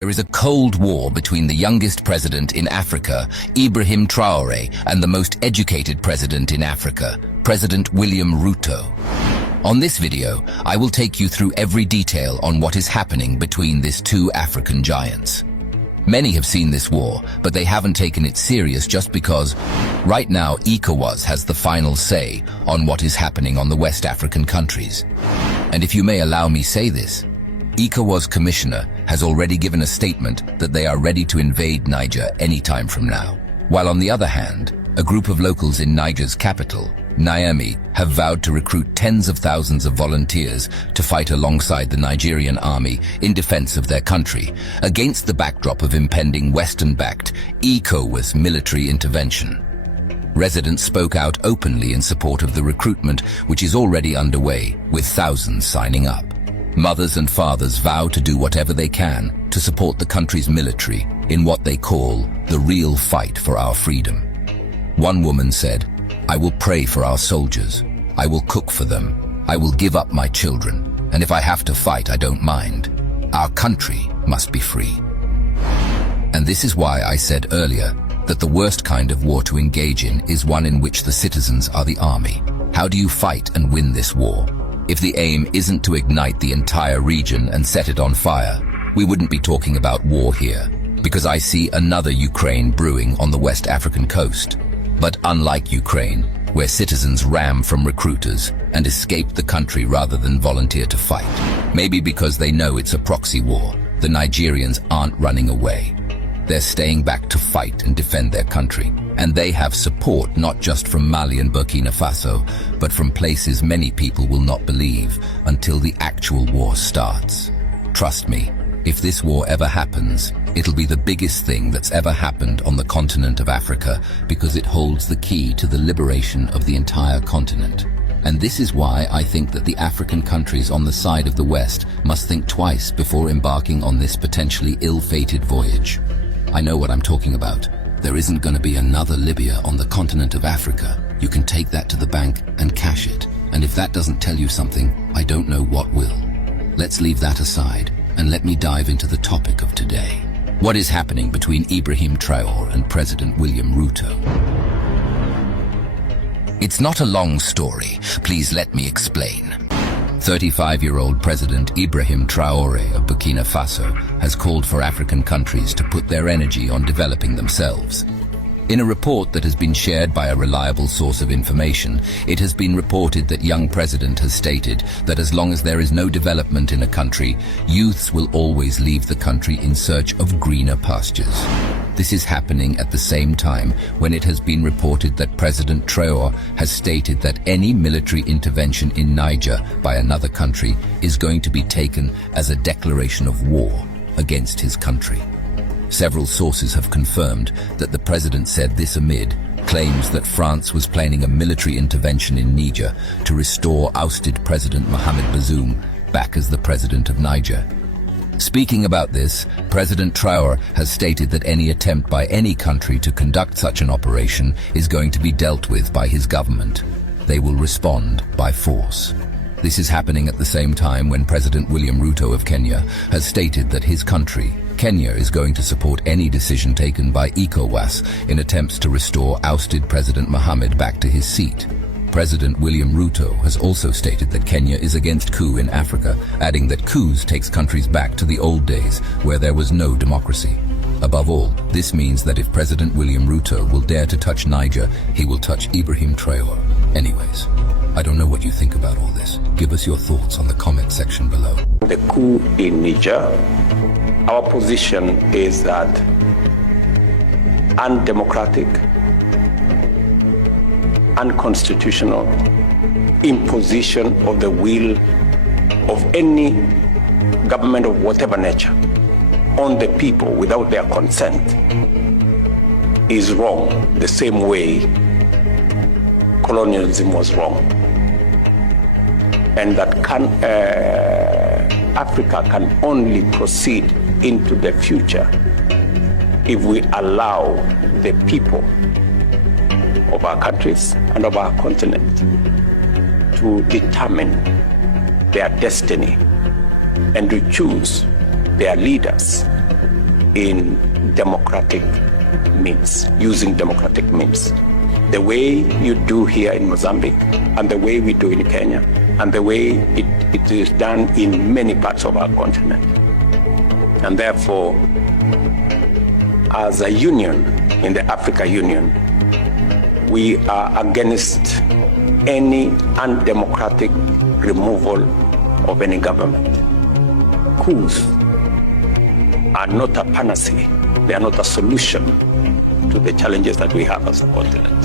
There is a cold war between the youngest president in Africa, Ibrahim Traore, and the most educated president in Africa, President William Ruto. On this video, I will take you through every detail on what is happening between these two African giants. Many have seen this war, but they haven't taken it serious just because right now ECOWAS has the final say on what is happening on the West African countries. And if you may allow me say this, ECOWAS commissioner has already given a statement that they are ready to invade Niger any time from now. While on the other hand, a group of locals in Niger's capital, Niamey, have vowed to recruit tens of thousands of volunteers to fight alongside the Nigerian army in defense of their country, against the backdrop of impending Western-backed ECOWAS military intervention. Residents spoke out openly in support of the recruitment, which is already underway, with thousands signing up. Mothers and fathers vow to do whatever they can to support the country's military in what they call the real fight for our freedom. One woman said, "I will pray for our soldiers. I will cook for them. I will give up my children. And if I have to fight, I don't mind. Our country must be free." And this is why I said earlier that the worst kind of war to engage in is one in which the citizens are the army. How do you fight and win this war? If the aim isn't to ignite the entire region and set it on fire, we wouldn't be talking about war here, because I see another Ukraine brewing on the West African coast. But unlike Ukraine, where citizens ram from recruiters and escape the country rather than volunteer to fight, maybe because they know it's a proxy war, the Nigerians aren't running away. They're staying back to fight and defend their country. And they have support not just from Mali and Burkina Faso, but from places many people will not believe until the actual war starts. Trust me, if this war ever happens, it'll be the biggest thing that's ever happened on the continent of Africa, because it holds the key to the liberation of the entire continent. And this is why I think that the African countries on the side of the West must think twice before embarking on this potentially ill-fated voyage. I know what I'm talking about. There isn't going to be another Libya on the continent of Africa. You can take that to the bank and cash it. And if that doesn't tell you something, I don't know what will. Let's leave that aside and let me dive into the topic of today. What is happening between Ibrahim Traore and President William Ruto? It's not a long story. Please let me explain. 35-year-old President Ibrahim Traore of Burkina Faso has called for African countries to put their energy on developing themselves. In a report that has been shared by a reliable source of information, it has been reported that young president has stated that as long as there is no development in a country, youths will always leave the country in search of greener pastures. This is happening at the same time when it has been reported that President Traore has stated that any military intervention in Niger by another country is going to be taken as a declaration of war against his country. Several sources have confirmed that the president said this amid claims that France was planning a military intervention in Niger to restore ousted President Mohamed Bazoum back as the president of Niger. Speaking about this, President Traore has stated that any attempt by any country to conduct such an operation is going to be dealt with by his government. They will respond by force. This is happening at the same time when President William Ruto of Kenya has stated that his country, Kenya, is going to support any decision taken by ECOWAS in attempts to restore ousted President Mohamed back to his seat. President William Ruto has also stated that Kenya is against coup in Africa, adding that coups takes countries back to the old days where there was no democracy. Above all, this means that if President William Ruto will dare to touch Niger, he will touch Ibrahim Traore. Anyways, I don't know what you think about all this. Give us your thoughts on the comment section below. The coup in Niger, our position is that undemocratic, unconstitutional imposition of the will of any government of whatever nature on the people without their consent is wrong, the same way colonialism was wrong. And that Africa can only proceed into the future if we allow the people of our countries and of our continent to determine their destiny and to choose their leaders in democratic means, using democratic means. The way you do here in Mozambique, and the way we do in Kenya, and the way it is done in many parts of our continent. And therefore, as a union, in the Africa Union, we are against any undemocratic removal of any government. Coups are not a panacea. They are not a solution to the challenges that we have as a continent.